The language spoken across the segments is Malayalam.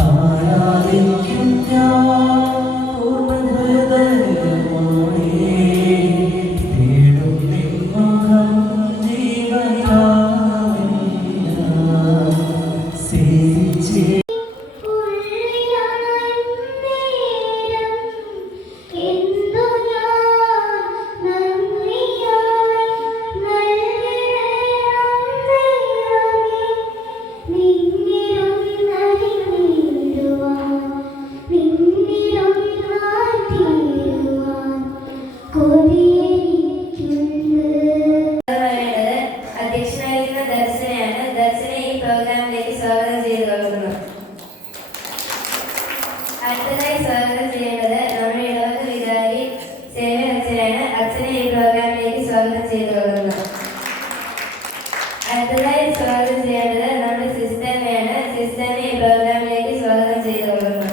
ആരാധിക്കും ഞാൻ പൂർണ്ണഹൃദയത്തോടെ, തേടും നിൻ മുഖം ജീവനാവില്ല സേവിച്ചേ. അധ്യക്ഷനായിരിക്കുന്ന ദർശനയാണ്. ദർശന ഈ പ്രോഗ്രാമിലേക്ക് സ്വാഗതം ചെയ്തുകൊള്ളുന്നു. അടുത്തതായി സ്വാഗതം ചെയ്യേണ്ടത് നമ്മുടെ ഇടവക വികാരി സേവ്യർ അച്ഛനാണ്. അച്ഛനെ ഈ പ്രോഗ്രാമിലേക്ക് സ്വാഗതം ചെയ്തുകൊള്ളുന്നു. അടുത്തതായി സ്വാഗതം ചെയ്യേണ്ടത് നമ്മുടെ സിസ്റ്ററിനെയാണ്. സിസ്റ്ററിനെ ഈ പ്രോഗ്രാമിലേക്ക് സ്വാഗതം ചെയ്തുകൊള്ളുന്നു.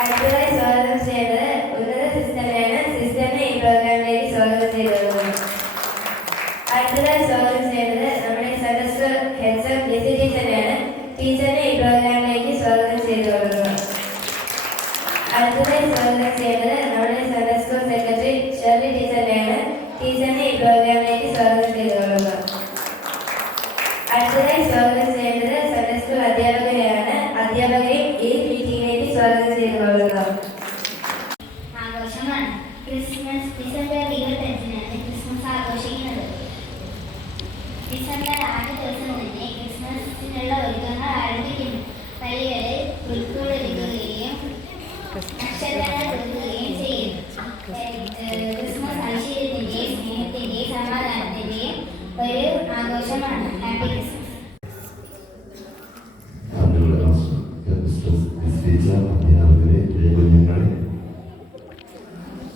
അടുത്തതായി സ്വാഗതം ചെയ്യേണ്ടത് ഉന്നത സിസ്റ്ററിനെയാണ്. സിസ്റ്ററിനെ ഈ പ്രോഗ്രാമിലേക്ക് സ്വാഗതം ചെയ്തുകൊള്ളുന്നു. അടുത്തതായി സ്വാഗതം ചെയ്യുന്നത് നമ്മുടെ സദസ് ഹെഡ് ലിസി ടീച്ചറിനെയാണ്. ടീച്ചറിനെ ഈ പ്രോഗ്രാമിലേക്ക് സ്വാഗതം ചെയ്തുകൊള്ളുന്നു. അടുത്തതായി സ്വാഗതം ചെയ്യുന്നത് നമ്മുടെ സൺഡേ സ്കൂൾ സെക്രട്ടറി ഷെർലി ടീച്ചറിനെയാണ്. ടീച്ചറിനെ ഈ പ്രോഗ്രാമിലേക്ക് സ്വാഗതം ചെയ്തുകൊള്ളുന്നു. അടുത്തതായി സ്വാഗതം ചെയ്യുന്നത് സൺഡേ സ്കൂൾ അധ്യാപകരെയാണ്. അധ്യാപകരെയും ഈ മീറ്റിംഗിലേക്ക് സ്വാഗതം ചെയ്തുകൊള്ളുന്നു. ആഘോഷമാണ്. ക്രിസ്മസ് ഡിസംബർ 25-നാണ് ക്രിസ്മസ് ആഘോഷിക്കുന്നത്. ഡിസംബർ ആദ്യ ദിവസം തന്നെ ക്രിസ്മസിനുള്ള ഒരുക്കങ്ങൾ ആരംഭിക്കുന്നു. പള്ളികളിൽ പുൽക്കൂടൊരുക്കുകയും നക്ഷത്രങ്ങൾ കൊടുക്കുകയും ചെയ്യുന്നു. ക്രിസ്മസ് ഐശ്വര്യത്തിന്റെയും സ്നേഹത്തിന്റെയും സമാധാനത്തിന്റെയും ഒരു ആഘോഷമാണ്. Happy Christmas.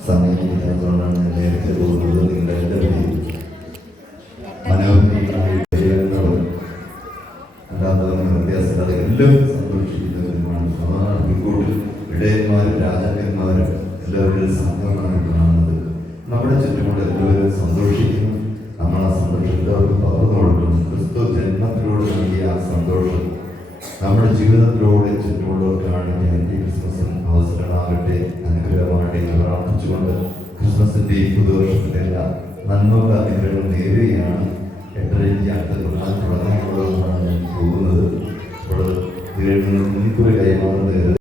സമയമില്ലാത്തതുകൊണ്ടാണ് നേരത്തെ പോകുന്നത്. നിങ്ങളുടെ എല്ലാവരെയും മനോഹരമായി വ്യത്യാസമില്ലാതെ എല്ലാവരും സന്തോഷിക്കുന്നവരുമാണ്. ഇങ്ങോട്ട് ഇടയന്മാരും രാജാക്കന്മാരും എല്ലാവരുടെയും സംഘമാണ് കാണുന്നത്. നമ്മുടെ ചുറ്റുമുള്ള എല്ലാവരും സന്തോഷിക്കുന്നു. നമ്മൾ ആ സന്തോഷം എല്ലാവർക്കും പകർന്നു കൊടുക്കണം. ക്രിസ്തു ജന്മത്തിലൂടെ നൽകിയ ആ സന്തോഷം നമ്മുടെ ജീവിതത്തിലൂടെ ചുറ്റുമുള്ളവർ കാണിക്കാൻ ഈ ക്രിസ്മസ് അവസരമാകട്ടെ, അനുഗ്രഹമാകട്ടെ എന്ന് പ്രാർത്ഥിച്ചുകൊണ്ട് ക്രിസ്മസിന്റെ ഈ പുതുവർഷത്തിന്റെ എല്ലാ നന്മകൾ അനുഗ്രഹങ്ങൾ നേരുകയാണ്. 8:30 അടുത്ത പ്രധാന തുടങ്ങാനുള്ളതാണ് ഞാൻ പോകുന്നത്. അപ്പോൾ മുൻകൂർ കൈമാറുന്നത്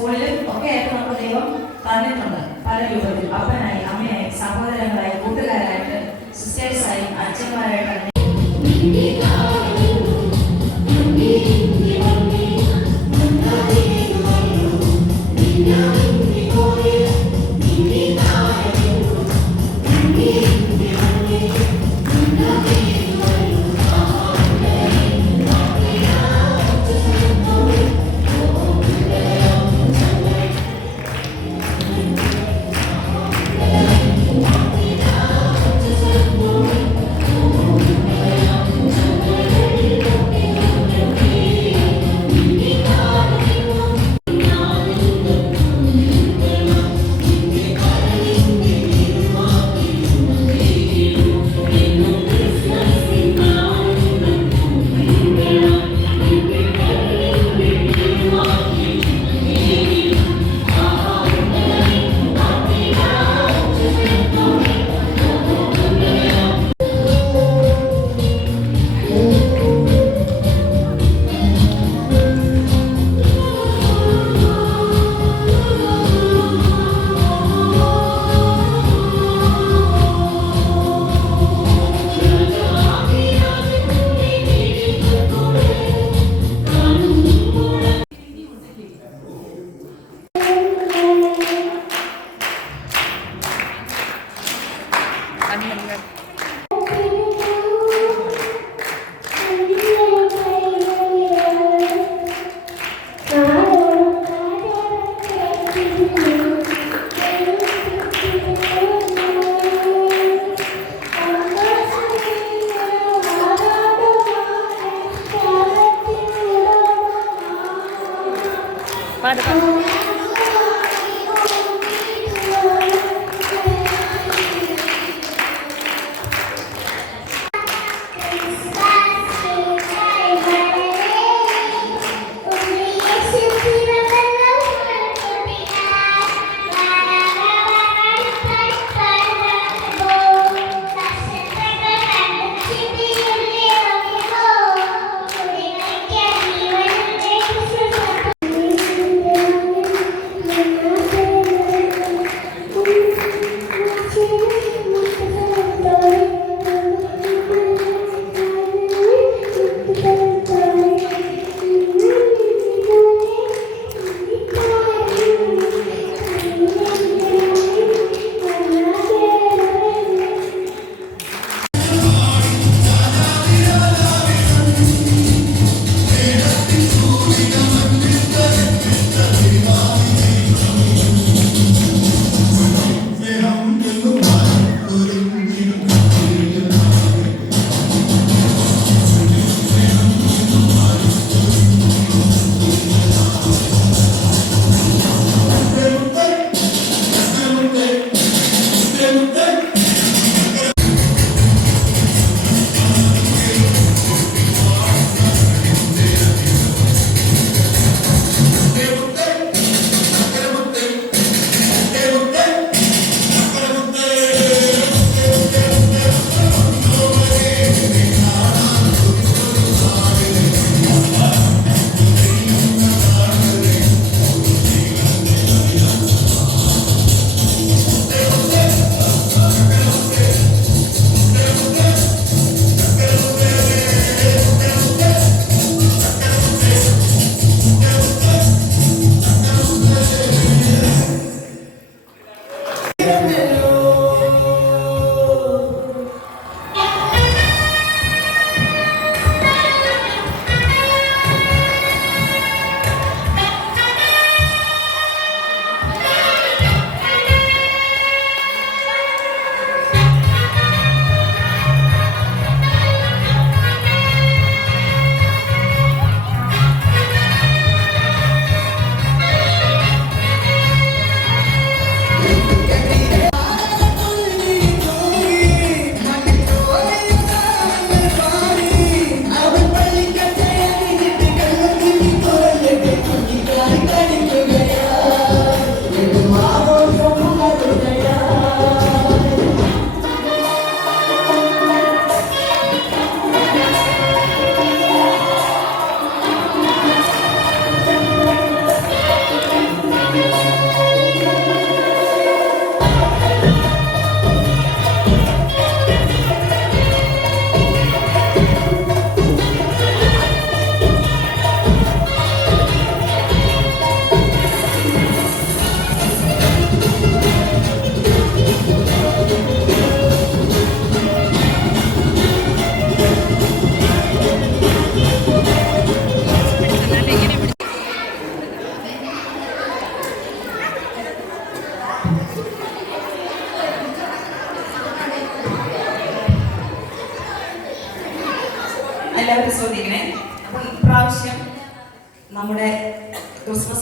സ്കൂളിലും ഒക്കെ ആയിട്ട് നമുക്ക് ദൈവം തന്നിട്ടുണ്ട് പല രൂപത്തിൽ. അപ്പനായി, അമ്മയായി, സഹോദരങ്ങളായി, കൂട്ടുകാരായിട്ട്, സിസ്റ്റേഴ്സായി, അച്ഛന്മാരായിട്ട്.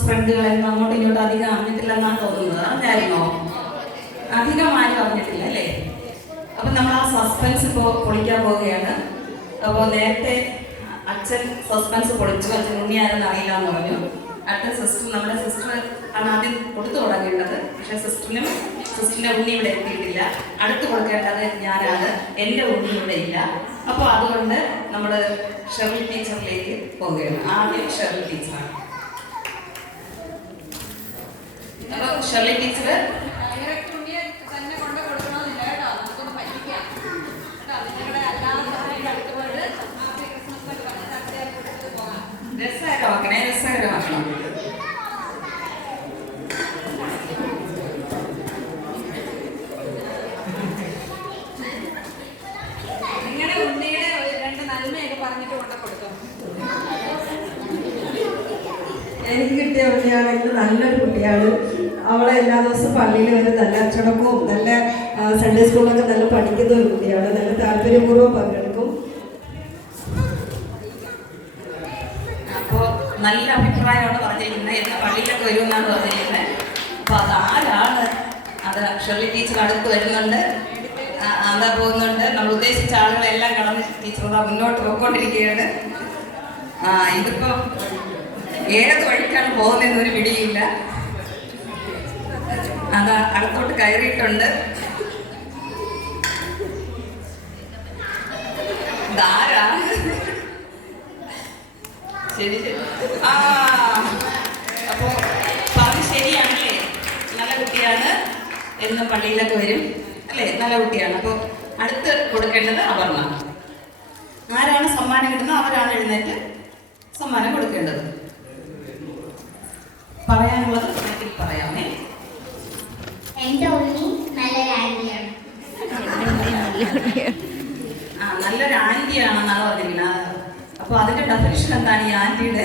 ഫ്രണ്ടുകളെന്നും അങ്ങോട്ടും ഇങ്ങോട്ടും അധികം അറിഞ്ഞിട്ടില്ലെന്നാണ് തോന്നുന്നത്. അറിഞ്ഞായിരുന്നോ? അധികം ആരും അറിഞ്ഞിട്ടില്ല അല്ലേ? അപ്പം നമ്മൾ ആ സസ്പെൻസ് ഇപ്പോൾ പൊളിക്കാൻ പോവുകയാണ്. അപ്പോൾ നേരത്തെ അച്ഛൻ സസ്പെൻസ് പൊളിച്ചു, അച്ഛൻ ഉണ്ണിയാരെന്ന് അറിയില്ല എന്ന് പറഞ്ഞു. അടുത്ത സിസ്റ്റർ, നമ്മുടെ സിസ്റ്റർ ആണ് ആദ്യം കൊടുത്തു തുടങ്ങേണ്ടത്. പക്ഷെ സിസ്റ്ററിന്റെ ഉണ്ണി ഇവിടെ എത്തിയിട്ടില്ല. അടുത്ത് കൊടുക്കേണ്ടത് ഞാനാണ്, എൻ്റെ ഉണ്ണി ഇവിടെ ഇല്ല. അപ്പോൾ അതുകൊണ്ട് നമ്മൾ ഷെർലി ടീച്ചറിലേക്ക് പോവുകയാണ്. ആദ്യം ഷെർലി ടീച്ചറാണ്. അപ്പോൾ ഷെർലി ടീച്ചർ രസകരമാക്കണേ, രസകരമാക്കണം. നിങ്ങളുടെ ഉണ്ണിയുടെ രണ്ട് നന്മയൊക്കെ പറഞ്ഞിട്ട് കൊണ്ട കൊടുക്കും. എനിക്ക് കിട്ടിയ കുട്ടിയാണെങ്കിൽ നല്ലൊരു കുട്ടിയാണ്. അവളെ എല്ലാ ദിവസവും പള്ളിയിൽ വരെ നല്ല അച്ചടക്കവും നല്ല സൺഡേ സ്കൂളിലൊക്കെ നല്ല പഠിക്കുന്ന ഒരു കുട്ടിയാണ്. നല്ല താല്പര്യപൂർവ്വം പങ്കെടുക്കും. അപ്പോൾ നല്ല അഭിപ്രായമാണ് പറഞ്ഞിരിക്കുന്നത്. എല്ലാ പള്ളിയിലൊക്കെ വരുമെന്നാണ് പറഞ്ഞിരിക്കുന്നത്. അപ്പോൾ അതാരാണ്? അത് ഷെർലി ടീച്ചർ അടുത്ത് വരുന്നുണ്ട്, അതാ പോകുന്നുണ്ട്. നമ്മൾ ഉദ്ദേശിച്ച ആളുകളെല്ലാം കടന്ന് ടീച്ചർ മുന്നോട്ട് പോയിക്കൊണ്ടിരിക്കുകയാണ്. ഇതിപ്പോൾ ഏത് വഴിക്കാണ് പോകുന്നതെന്ന് ഒരു പിടിയില്ല. അത് അടുത്തോട്ട് കയറിയിട്ടുണ്ട്. ഇതാരാ? ശരി ശരി. അപ്പോൾ പറഞ്ഞ് ശരിയാണല്ലേ? നല്ല കുട്ടിയാണ്, എന്നും പള്ളിയിലൊക്കെ വരും അല്ലേ? നല്ല കുട്ടിയാണ്. അപ്പോൾ അടുത്ത് കൊടുക്കേണ്ടത് അപർണ. ആരാണ് സമ്മാനം കിട്ടുന്നത് അവരാണ് എഴുന്നേറ്റ് സമ്മാനം കൊടുക്കേണ്ടത്. പറയാനുള്ളത് പറയാമേ. എൻ്റെ ഉണ്ണി നല്ലൊരു ആന്റിയാണ്. നല്ലൊരു ആന്റിയാണെന്നാണ് പറഞ്ഞിരിക്കുന്നത്. അപ്പൊ അതിന്റെ ഡെഫിനിഷൻ എന്താണ് ഈ ആന്റിയുടെ?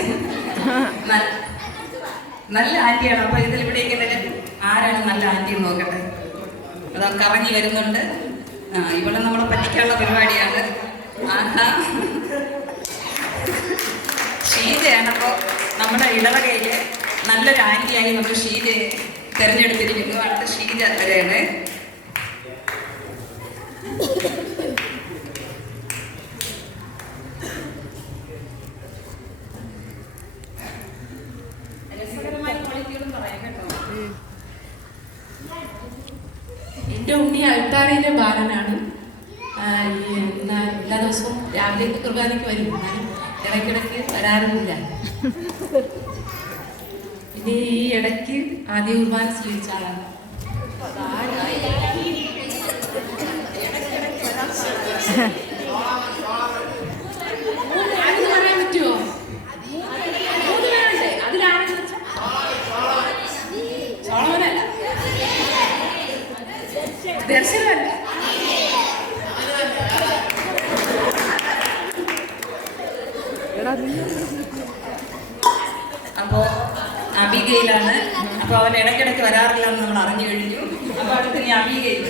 നല്ല ആന്റിയാണ്. അപ്പൊ ഇതിൽ ഇവിടേക്ക് ആരാണ് നല്ല ആന്റി നോക്കട്ടെ. അതാ കറങ്ങി വരുന്നുണ്ട്. ഇവിടെ നമ്മളെ പറ്റിക്കാനുള്ള പരിപാടിയാണ്. ഷീജയാണ്. അപ്പോൾ നമ്മുടെ ഇടവകയില് നല്ലൊരു ആന്റിയായി നമുക്ക് ഷീജയെ തെരഞ്ഞെടുത്തിരിക്കുന്നു. അടുത്ത ഷീജ വരെയാണ്. എൻ്റെ ഉണ്ണി അൽത്താരയിലെ ബാലനാണ്. എല്ലാ ദിവസവും രാവിലെ കുർബാനയ്ക്ക് വരും, എന്നാലും ഇടയ്ക്കിടയ്ക്ക് വരാറുമില്ല. പിന്നെ ഈ ഇടയ്ക്ക് ആദ്യ കുർബാന സ്വീകരിച്ച ആളാണ്. ആരെന്ന് പറയാൻ പറ്റുമോ? മൂന്ന് പേരുണ്ട്. അതിലാരെന്ന് വെച്ചാൽ ചോളവനല്ല, ദർശനമല്ല. അപ്പോ അബിഗയിലാണ്. അപ്പൊ അവൻ ഇടയ്ക്കിടയ്ക്ക് വരാറില്ല എന്ന് നമ്മൾ അറിഞ്ഞു കഴിഞ്ഞു. അപ്പൊ അടുത്ത് ഇനി അബിഗയിൽ.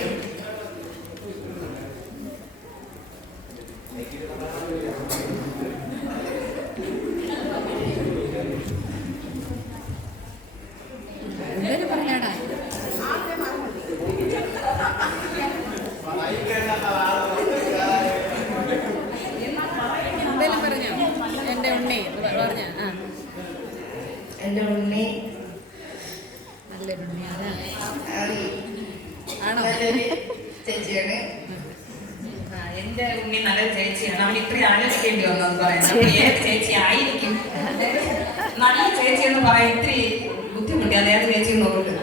എൻ്റെ ഉണ്ണി ചേച്ചിയാണ്. എന്റെ ഉണ്ണി നല്ലൊരു ചേച്ചിയാണ്. അവൻ ഇത്രയും ആലോചിക്കേണ്ടി വന്നെന്ന് പറയുന്നത്. ഏത് ചേച്ചി ആയിരിക്കും നല്ല ചേച്ചി എന്ന് പറയാൻ ഇത്തിരി ബുദ്ധിമുട്ടി. അത് ഏത് ചേച്ചി നോക്കില്ല.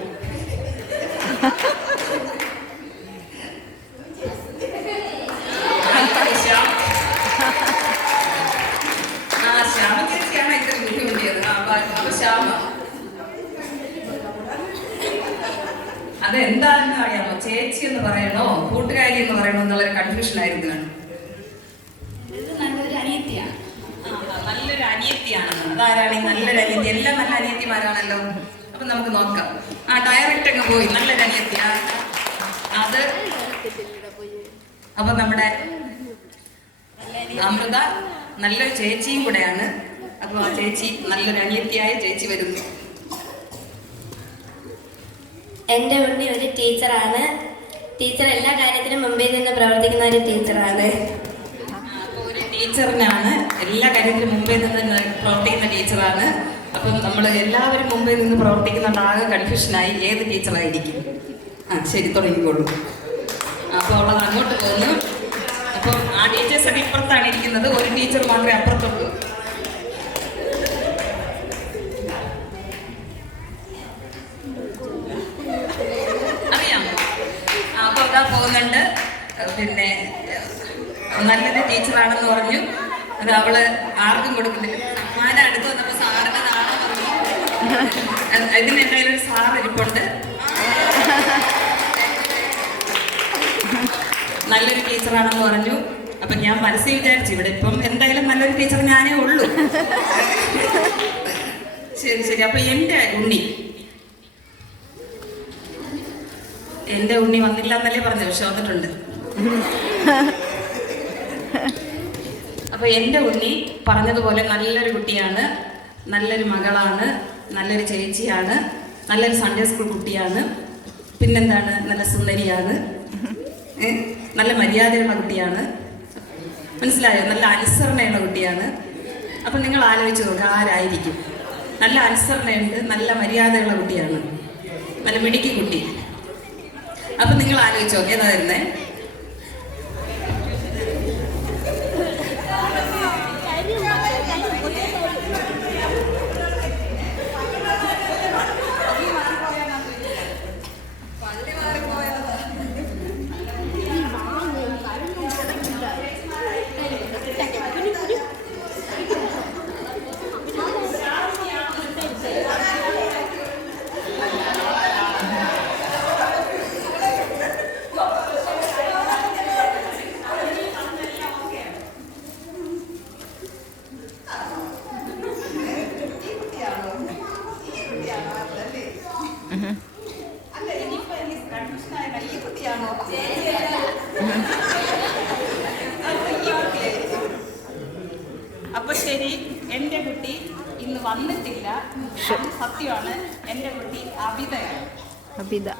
ശ്യാമ ചേച്ചിയാണ് ഇത്ര ബുദ്ധിമുട്ടിയത്. അപ്പൊ ശ്യാമ അതെന്താണെന്ന് അറിയാമോ? ചേച്ചി എന്ന് പറയണോ കൂട്ടുകാരി എന്ന് പറയണോ എന്നുള്ളൊരു കൺഫ്യൂഷൻ ആയിരുന്നു. നല്ലൊരു അനിയത്തിയാണ്. നല്ലൊരു അനിയത്തിയാണ്. അതാരാണ് ഈ നല്ലൊരു അനിയത്തി? എല്ലാം നല്ല അനിയത്തിമാരാണല്ലോ. അപ്പൊ നമുക്ക് നോക്കാം. ഡയറക്റ്റ് അങ്ങ് പോയി നല്ലൊരു അനിയത്തിയാണ് അത്. അപ്പൊ നമ്മുടെ അമൃത നല്ലൊരു ചേച്ചിയും കൂടെയാണ്. അപ്പൊ ആ ചേച്ചി നല്ലൊരു അനിയത്തിയായ ചേച്ചി വരുന്നു. എൻ്റെ ഉണ്ണി ഒരു ടീച്ചറാണ്. ടീച്ചർ എല്ലാ കാര്യത്തിനും മുമ്പിൽ നിന്ന് പ്രവർത്തിക്കുന്ന ഒരു ടീച്ചറാണ്. അപ്പോൾ ഒരു ടീച്ചറിനാണ് എല്ലാ കാര്യത്തിനും മുമ്പേ നിന്ന് പ്രവർത്തിക്കുന്ന ടീച്ചറാണ്. അപ്പം നമ്മൾ എല്ലാവരും മുമ്പേ നിന്ന് പ്രവർത്തിക്കുന്നുണ്ട്. ആകെ കൺഫ്യൂഷനായി ഏത് ടീച്ചറായിരിക്കും. ശരി, തുടങ്ങിക്കോളൂ. അപ്പോൾ അവളത് അങ്ങോട്ട് പോകുന്നു. അപ്പം ആ ടീച്ചേഴ്സൊക്കെ ഇപ്പുറത്താണ് ഇരിക്കുന്നത്. ഒരു ടീച്ചർ മാത്രമേ അപ്പുറത്തുള്ളൂ. അറിയാമോ? അപ്പോൾ അതാ പോകുന്നുണ്ട്. പിന്നെ നല്ലൊരു ടീച്ചറാണെന്ന് പറഞ്ഞു. അത് അവള് ആർക്കും കൊടുക്കുന്നില്ല. സമ്മാനം അടുത്ത് വന്നപ്പോൾ സാറിന് നാളെ പറഞ്ഞു. ഇതിന് എൻ്റെ കയ്യിലൊരു സാർ ഇരിപ്പുണ്ട്. നല്ലൊരു ടീച്ചറാണെന്ന് പറഞ്ഞു. അപ്പം ഞാൻ മനസ്സിൽ വിചാരിച്ചു, ഇവിടെ ഇപ്പം എന്തായാലും നല്ലൊരു ടീച്ചർ ഞാനേ ഉള്ളൂ. ശരി ശരി. അപ്പം എൻ്റെ ഉണ്ണി വന്നില്ല എന്നല്ലേ പറഞ്ഞു, പക്ഷെ വന്നിട്ടുണ്ട്. അപ്പൊ എൻ്റെ ഉണ്ണി പറഞ്ഞതുപോലെ നല്ലൊരു കുട്ടിയാണ്, നല്ലൊരു മകളാണ്, നല്ലൊരു ചേച്ചിയാണ്, നല്ലൊരു സൺഡേ സ്കൂൾ കുട്ടിയാണ്. പിന്നെന്താണ്, നല്ല സുന്ദരിയാണ്, നല്ല മര്യാദയുള്ള കുട്ടിയാണ്. മനസ്സിലായോ? നല്ല അനുസരണയുള്ള കുട്ടിയാണ്. അപ്പം നിങ്ങൾ ആലോചിച്ച് നോക്കുക, ആരായിരിക്കും? നല്ല അനുസരണയുണ്ട്, നല്ല മര്യാദയുള്ള കുട്ടിയാണ്, നല്ല മിടുക്കി കുട്ടി. അപ്പം നിങ്ങൾ ആലോചിച്ച് നോക്കുക, ഏതാ വരുന്നേ? അപ്പൊ ശരി, എൻ്റെ കുട്ടി ഇന്ന് വന്നിട്ടില്ല, സത്യമാണ്. എൻ്റെ കുട്ടി അബിതയാണ്. അബിത.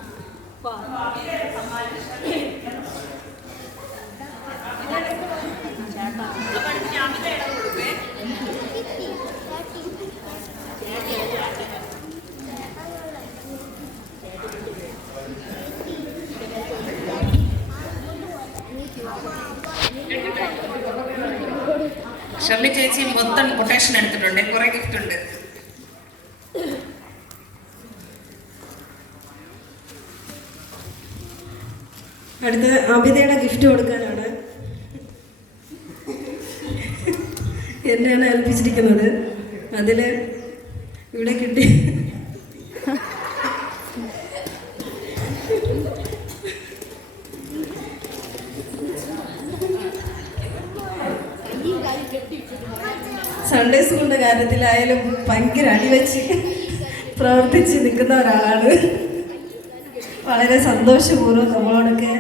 ഷർലി ചേച്ചി മൊത്തം കൊട്ടേഷൻ എടുത്തിട്ടുണ്ട്, കുറെ ഗിഫ്റ്റ് ഉണ്ട്. അടുത്ത അബിതയുടെ ഗിഫ്റ്റ് കൊടുക്കാനാണ് എന്നെയാണ് ഏൽപ്പിച്ചിരിക്കുന്നത്. അതിൽ ഇവിടെ കിട്ടി സൺഡേ സ്കൂളിൻ്റെ കാര്യത്തിലായാലും ഭയങ്കര അടിവെച്ച് പ്രവർത്തിച്ച് നിൽക്കുന്ന ഒരാളാണ്. വളരെ സന്തോഷപൂർവ്വം നമ്മളോടൊക്കെ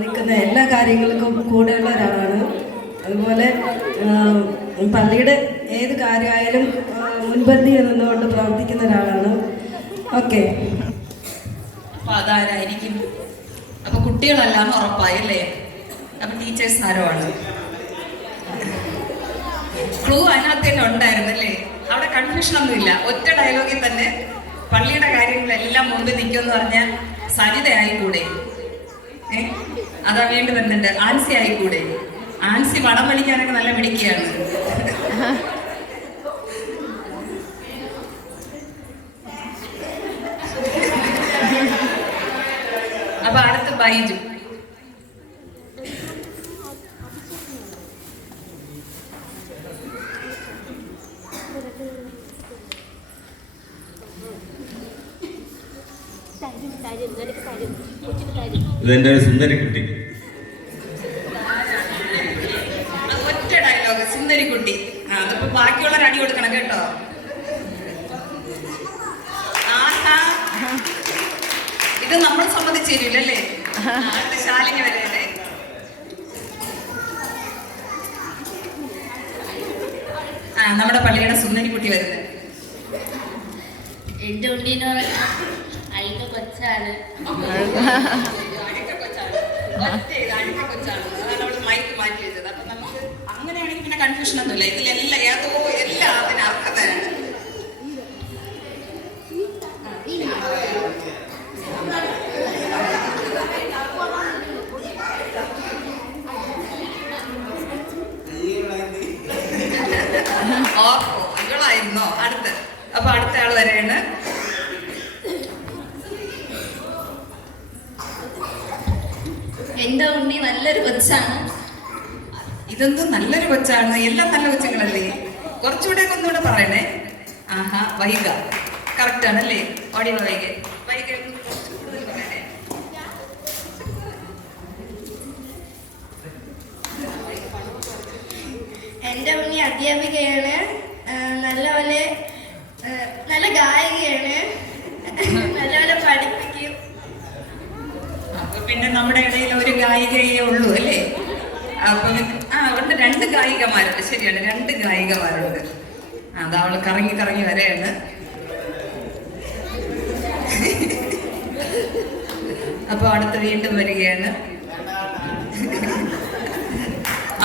നിൽക്കുന്ന എല്ലാ കാര്യങ്ങൾക്കും കൂടെയുള്ള ഒരാളാണ്. അതുപോലെ പള്ളിയുടെ ഏത് കാര്യമായാലും മുൻപന്തിയിൽ നിന്നുകൊണ്ട് പ്രവർത്തിക്കുന്ന ഒരാളാണ്. ഓക്കെ, അപ്പൊ അതാരായിരിക്കും? അപ്പൊ കുട്ടികളെല്ലാം ഉറപ്പായല്ലേ? അപ്പൊ ടീച്ചേഴ്സ് ആരോ ക്ലൂ അതിനകത്ത് തന്നെ ഉണ്ടായിരുന്നല്ലേ? അവിടെ കൺഫ്യൂഷൻ ഒന്നുമില്ല. ഒറ്റ ഡയലോഗിൽ തന്നെ പള്ളിയുടെ കാര്യങ്ങളെല്ലാം മുമ്പിൽ നിൽക്കുമെന്ന് പറഞ്ഞാൽ സരിത ആയിക്കൂടെ? അതാ വേണ്ടി വരുന്നുണ്ട്. ആൻസി ആയിക്കൂടെ? ആൻസി വടം വലിക്കാനൊക്കെ നല്ല മിടുക്കിയാണ്. അപ്പൊ അടുത്ത് ബൈജു. ഇതെന്റെ ഒരു സുന്ദരി കുട്ടി. ഒറ്റ ഡയലോഗ്, സുന്ദരി കുട്ടി. അതിപ്പോ ബാക്കിയുള്ളവർ അടി കൊടുക്കണം കേട്ടോ. ഇത് നമ്മൾ സമ്മതിച്ചു തരൂലല്ലേ? ശാലിനി വരെയല്ലേ? നമ്മുടെ പള്ളിയുടെ സുന്ദരി കുട്ടി വരുന്നത്. എൻ്റെ ഉണ്ണീനോ അയിന്റെ കൊച്ചാണ്. അഴുക്ക കൊച്ചാണ്. ഒറ്റ ഇത് അഴുക്ക കൊച്ചാണ്. അതാണ് അവള് മൈക്ക് മാറ്റി വെച്ചത്. അപ്പൊ നമുക്ക് അങ്ങനെയാണെങ്കിൽ പിന്നെ കൺഫ്യൂഷൻ ഒന്നുമില്ല. ഇതിലെല്ലാം എല്ലാം അതിന് അർഹതയാണ്. ഓഹോ ഇവളായിരുന്നോ അടുത്ത്. അപ്പൊ അടുത്ത ആള് വരെയാണ്. എന്റെ ഉണ്ണി നല്ലൊരു കൊച്ചാണ്. ഇതൊന്നും നല്ലൊരു കൊച്ചാണ്. എല്ലാം നല്ല കൊച്ചുങ്ങളല്ലേ? കുറച്ചുകൂടെ ഒന്നുകൂടെ പറയണേ. ആഹാ വൈക കറക്റ്റ് ആണല്ലേ? ഓടി വൈക വൈക കൂടുതൽ പറയണേ. എന്റെ ഉണ്ണി അധ്യാപികയാണ്. നല്ലപോലെ നല്ല ഗായികയാണ്. നല്ലപോലെ പഠിപ്പിക്കും. അപ്പൊ പിന്നെ നമ്മുടെ ഇടയിൽ ഒരു ഗായികയേ ഉള്ളൂ അല്ലേ? അപ്പൊ അവരുടെ 2 ഗായികമാരുണ്ട്. ശരിയാണ്, 2 ഗായികമാരുണ്ട്. അത് അവള് കറങ്ങി കറങ്ങി വരെയാണ്. അപ്പൊ അടുത്ത് വീണ്ടും വരികയാണ്.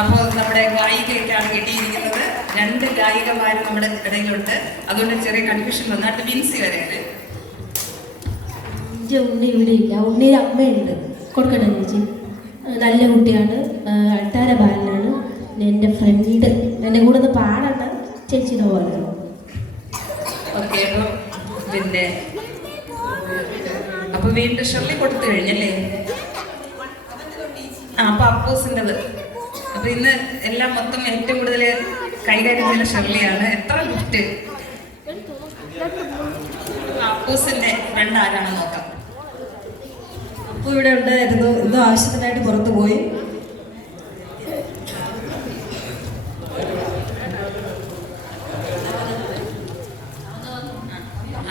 അപ്പോൾ നമ്മുടെ ഗായികയ്ക്കാണ് കിട്ടിയിരിക്കുന്നത്. 2 ഗായികമാര് നമ്മുടെ ഇടയിലുണ്ട്. അതുകൊണ്ട് ചെറിയ കൺഫ്യൂഷൻ വന്നിട്ട് വിൻസി വരെയാണ്. എൻ്റെ ഉണ്ണി ഇവിടെ ഇല്ല. ഉണ്ണിയുടെ അമ്മയുണ്ട്. കൊടുക്കട്ടെ ചേച്ചി. നല്ല കുട്ടിയാണ്. അൾത്താര ബാലനാണ്. എൻ്റെ ഫ്രണ്ട് എൻ്റെ കൂടെ ഒന്ന് പാടണ്ട ചേച്ചിയുടെ പോലെ. ഓക്കെ. പിന്നെ അപ്പൊ വീണ്ടും ഷെർലി കൊടുത്തു കഴിഞ്ഞല്ലേ? അപ്പൊ അപ്പോസിൻ്റെത്. അപ്പൊ ഇന്ന് എല്ലാം മൊത്തം ഏറ്റവും കൂടുതൽ കൈകാര്യം ചെയ്യുന്ന ഷെർലിയാണ്. എത്ര ഗിഫ്റ്റ്? അപ്പോസിന്റെ ഫ്രണ്ട് ആരാണെന്ന് നോക്കാം. അപ്പോൾ ഇവിടെ ഉണ്ടായിരുന്നു. ഇന്നും ആവശ്യത്തിനായിട്ട് പുറത്തു പോയി.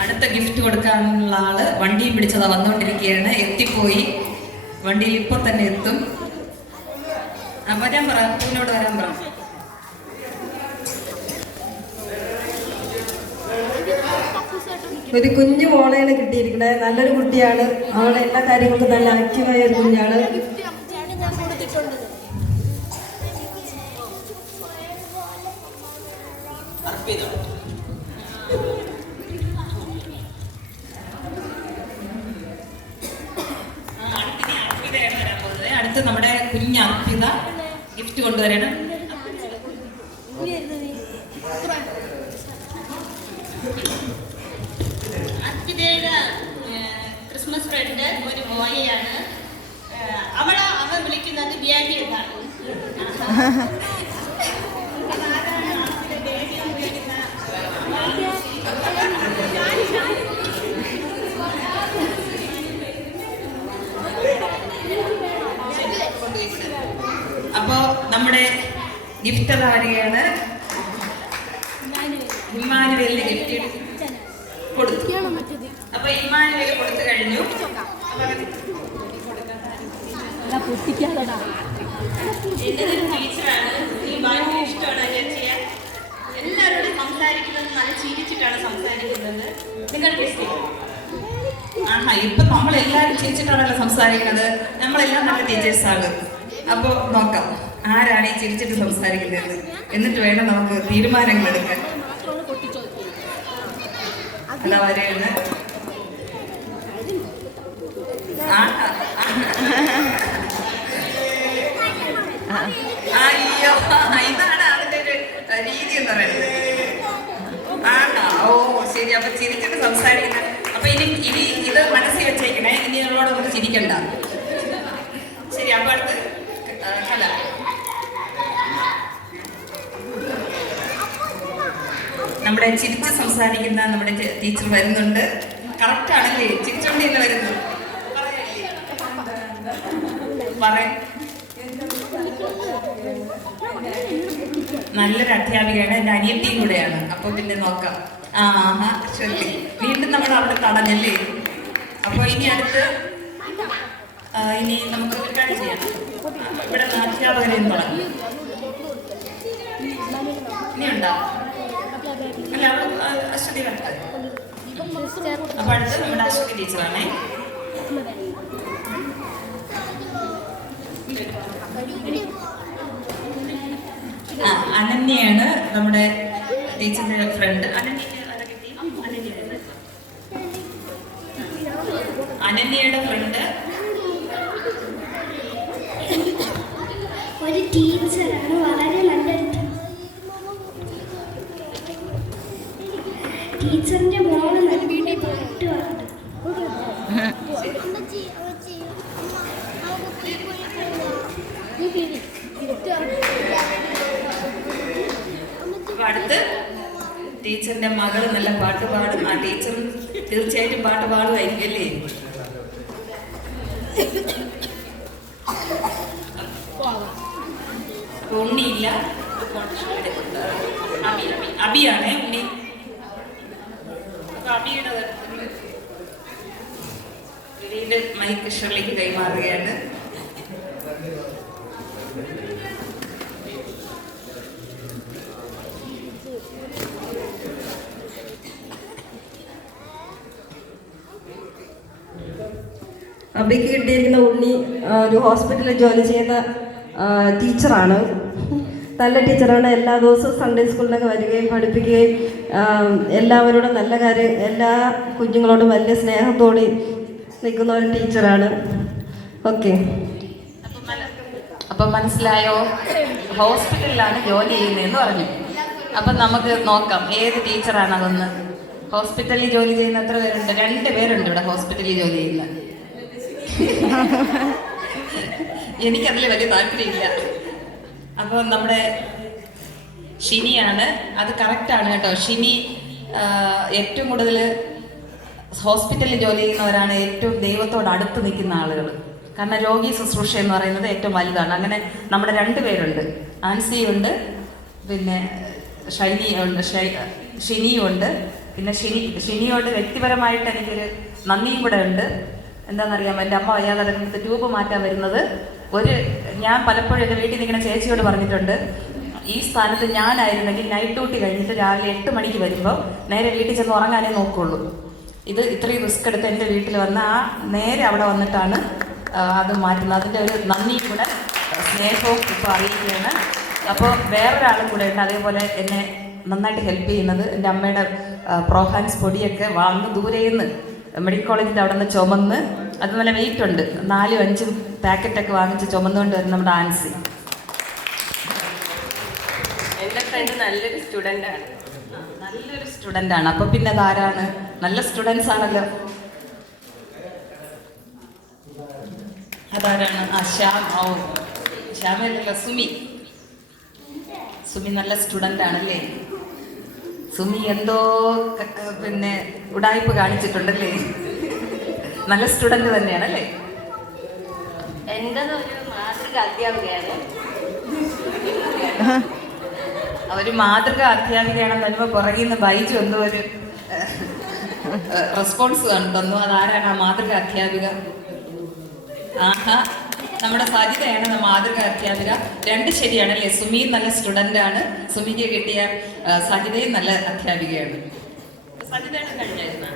അടുത്ത ഗിഫ്റ്റ് കൊടുക്കാനുള്ള ആള് വണ്ടിയും പിടിച്ചതാ വന്നുകൊണ്ടിരിക്കുകയാണ്. എത്തിപ്പോയി. വണ്ടിയിൽ ഇപ്പൊ തന്നെ എത്തും. വരാൻ പറ, പൂവിനോട് വരാൻ പറ. ഒരു കുഞ്ഞു മോളെയാണ് കിട്ടിയിരിക്കുന്നത്. നല്ലൊരു കുട്ടിയാണ്. അവളെ എല്ലാ കാര്യങ്ങൾക്കും നല്ല ആക്റ്റീവായ ഒരു കുഞ്ഞാണ്. അടുത്ത് നമ്മുടെ കുഞ്ഞ് അർപ്പിത ഗിഫ്റ്റ് കൊണ്ടുവരണം. അർപ്പിതയുടെ ക്രിസ്മസ് ഫ്രണ്ട് ഒരു മോയയാണ്. അവൻ വിളിക്കുന്നത് ബേബി എന്നാണ്. അപ്പോ നമ്മുടെ ഗിഫ്റ്റ് വരികയാണ്. ഇമ്മാനുവേലിന് ഗിഫ്റ്റ് കൊടുത്തു. അപ്പൊ ഇമ്മാനുവേല് കൊടുത്തു കഴിഞ്ഞു. എൻ്റെ ഒരു ടീച്ചറാണ്. ഭയങ്കര ഇഷ്ടമാണ് ചേച്ചിയെ. എല്ലാവരോടും സംസാരിക്കുന്നത് നല്ല ചിരിച്ചിട്ടാണ് സംസാരിക്കുന്നത്. നിങ്ങൾ ടേസ്റ്റ് ചെയ്യും. ആഹാ ഇപ്പൊ നമ്മളെല്ലാരും ചിരിച്ചിട്ടാണല്ലോ സംസാരിക്കുന്നത്. നമ്മളെല്ലാം നല്ല ടീച്ചേഴ്സാണ്. അപ്പൊ നോക്കാം ആരാണ് ഈ ചിരിച്ചിട്ട് സംസാരിക്കുന്നത്. എന്നിട്ട് വേണം നമുക്ക് തീരുമാനങ്ങൾ എടുക്കാൻ. അതാ വരെയാണ്. അയ്യോ ഇതാണ് അതിന്റെ ഒരു രീതി എന്ന് പറയുന്നത്. ഓ ശരി. അപ്പൊ ചിരിച്ചിട്ട് സംസാരിക്കുന്ന. അപ്പൊ ഇനി ഇത് മനസ്സിൽ വെച്ചേക്കണേ. ഇനി നമ്മളോട് നമുക്ക് ചിരിക്കണ്ട. ശരി. അപ്പൊ അടുത്ത് കല. നമ്മുടെ ചിരിച്ച് സംസാരിക്കുന്ന നമ്മുടെ ടീച്ചർ വരുന്നുണ്ട്. കറക്റ്റ് ആണല്ലേ? ചിരിച്ചോണ്ടി തന്നെ വരുന്നു. നല്ലൊരു അധ്യാപികയാണ്. എൻ്റെ അനിയത്തിയും കൂടെയാണ്. അപ്പൊ പിന്നെ നോക്കാം. ആഹാ ശരി. വീണ്ടും നമ്മൾ അവിടെ തടഞ്ഞല്ലേ? അപ്പൊ ഇനി അടുത്ത് ഇനി നമുക്ക് ഒരു കാര്യം ചെയ്യാം. ഇവിടെ അധ്യാപകരെയും തുടങ്ങും. ഇനിയുണ്ടോ? അല്ല അവിടെ അശ്വതി വരട്ടെ. അപ്പൊ അടുത്ത് നമ്മുടെ അശ്വതി ടീച്ചറാണേ. അനന്യയാണ് നമ്മുടെ ടീച്ചറിന്റെ ഫ്രണ്ട്. അനന്യയുടെ ഫ്രണ്ട് ഒരു ടീച്ചറാണ്, വളരെ നല്ലൊരു ടീച്ചറിന്റെ മോള് നല്ല പാട്ട് പാടും. അടുത്ത് ടീച്ചറിന്റെ മകള് നല്ല പാട്ട് പാടും. ആ ടീച്ചറും തീർച്ചയായിട്ടും പാട്ട് പാടുമായിരിക്കും അല്ലേ? ഉണ്ണിയില്ല, അബിയാണേ ഉണ്ണി. അബിയുടെ പിന്നീട് മൈക്ക് ഷെർലിക്ക് കൈമാറുകയാണ്. അബിക്ക് കിട്ടിയിരിക്കുന്ന ഉണ്ണി ഒരു ഹോസ്പിറ്റലിൽ ജോലി ചെയ്യുന്ന ടീച്ചറാണ്. നല്ല ടീച്ചറാണ്. എല്ലാ ദിവസവും സൺഡേ സ്കൂളിലൊക്കെ വരികയും പഠിപ്പിക്കുകയും എല്ലാവരോടും നല്ല കാര്യം, എല്ലാ കുഞ്ഞുങ്ങളോടും വലിയ സ്നേഹത്തോടെ നിൽക്കുന്ന ഒരു ടീച്ചറാണ്. ഓക്കെ, അപ്പം മനസ്സിലായോ? ഹോസ്പിറ്റലിലാണ് ജോലി ചെയ്യുന്നതെന്ന് പറഞ്ഞു. അപ്പം നമുക്ക് നോക്കാം ഏത് ടീച്ചറാണ് അതൊന്ന്. ഹോസ്പിറ്റലിൽ ജോലി ചെയ്യുന്ന എത്ര പേരുണ്ട്? 2 പേരുണ്ട് ഇവിടെ ഹോസ്പിറ്റലിൽ ജോലി ചെയ്യുന്ന. എനിക്കതിൽ വലിയ താല്പര്യമില്ല. അപ്പോൾ നമ്മുടെ ഷിനിയാണ്. അത് കറക്റ്റാണ് കേട്ടോ. ഷിനി ഏറ്റവും കൂടുതൽ ഹോസ്പിറ്റലിൽ ജോലി ചെയ്യുന്നവരാണ് ഏറ്റവും ദൈവത്തോട് അടുത്ത് നിൽക്കുന്ന ആളുകൾ. കാരണം രോഗി ശുശ്രൂഷ എന്ന് പറയുന്നത് ഏറ്റവും വലുതാണ്. അങ്ങനെ നമ്മുടെ 2 പേരുണ്ട്. ആൻസിയുണ്ട്, പിന്നെ ഷിനിയുണ്ട്. പിന്നെ ഷിനിയോട് വ്യക്തിപരമായിട്ട് എനിക്കൊരു നന്ദിയും കൂടെ ഉണ്ട്. എന്താണെന്നറിയാമോ, എൻ്റെ അമ്മ വയ്യാതെ കിടക്കുന്നത് ട്യൂബ് മാറ്റാൻ വരുന്നത് ഞാൻ പലപ്പോഴും എൻ്റെ വീട്ടിൽ നിൽക്കുന്ന ചേച്ചിയോട് പറഞ്ഞിട്ടുണ്ട്, ഈ സ്ഥാനത്ത് ഞാനായിരുന്നെങ്കിൽ നൈറ്റ് ഡ്യൂട്ടി കഴിഞ്ഞിട്ട് രാവിലെ 8 മണിക്ക് വരുമ്പോൾ നേരെ വീട്ടിൽ ചെന്ന് ഉറങ്ങാനേ നോക്കുള്ളൂ. ഇത് ഇത്രയും റിസ്ക് എടുത്ത് എൻ്റെ വീട്ടിൽ വന്ന് നേരെ അവിടെ വന്നിട്ടാണ് അത് മാറ്റുന്നത്. അതിൻ്റെ ഒരു നന്ദിയും കൂടെ സ്നേഹവും ഇപ്പോൾ അറിയിക്കുകയാണ്. അപ്പോൾ വേറൊരാളും കൂടെ ഉണ്ട് അതേപോലെ എന്നെ നന്നായിട്ട് ഹെൽപ്പ് ചെയ്യുന്നത്. എൻ്റെ അമ്മയുടെ പ്രോഹാൻസ് പൊടിയൊക്കെ വാങ്ങി ദൂരേന്ന് മെഡിക്കൽ കോളേജിൻ്റെ അവിടെ നിന്ന് ചുമന്ന്, അത് നല്ല വെയിറ്റ് ഉണ്ട്, 4-5 പാക്കറ്റൊക്കെ വാങ്ങിച്ച് ചുമന്നുകൊണ്ട് വരുന്ന നമ്മുടെ ആൻസി. എൻ്റെ ഫ്രണ്ട് നല്ലൊരു സ്റ്റുഡൻ്റാണ്. നല്ലൊരു സ്റ്റുഡൻ്റാണ്. അപ്പോൾ പിന്നെ അതാരാണ്? നല്ല സ്റ്റുഡൻസ് ആണല്ലോ. അതാരാണ്? ശ്യാമല്ലല്ലോ, സുമി നല്ല സ്റ്റുഡൻ്റ് ആണല്ലേ. സുമി എന്തോ പിന്നെ ഉടായ്പ കാണിച്ചിട്ടുണ്ടല്ലേ. നല്ല സ്റ്റുഡൻറ് തന്നെയാണല്ലേ. എൻ്റെതൊരു മാതൃക അധ്യാപികയാണ്. ഒരു മാതൃക അധ്യാപികയാണെന്ന് വരുമ്പോൾ പുറകിൽ നിന്ന് ബൈജു എന്തോ ഒരു റെസ്പോൺസ് തന്നു. അതാരാണ് ആ മാതൃക അധ്യാപിക? ആഹാ, നമ്മുടെ സജിതയാണ് മാതൃക അധ്യാപിക. 2 ശരിയാണല്ലേ. സുമിയും നല്ല സ്റ്റുഡൻ്റ് ആണ്. സുമിക്ക് കിട്ടിയ സജിതയും നല്ല അധ്യാപികയാണ്. സജിതയാണ് കഴിഞ്ഞായിരുന്ന.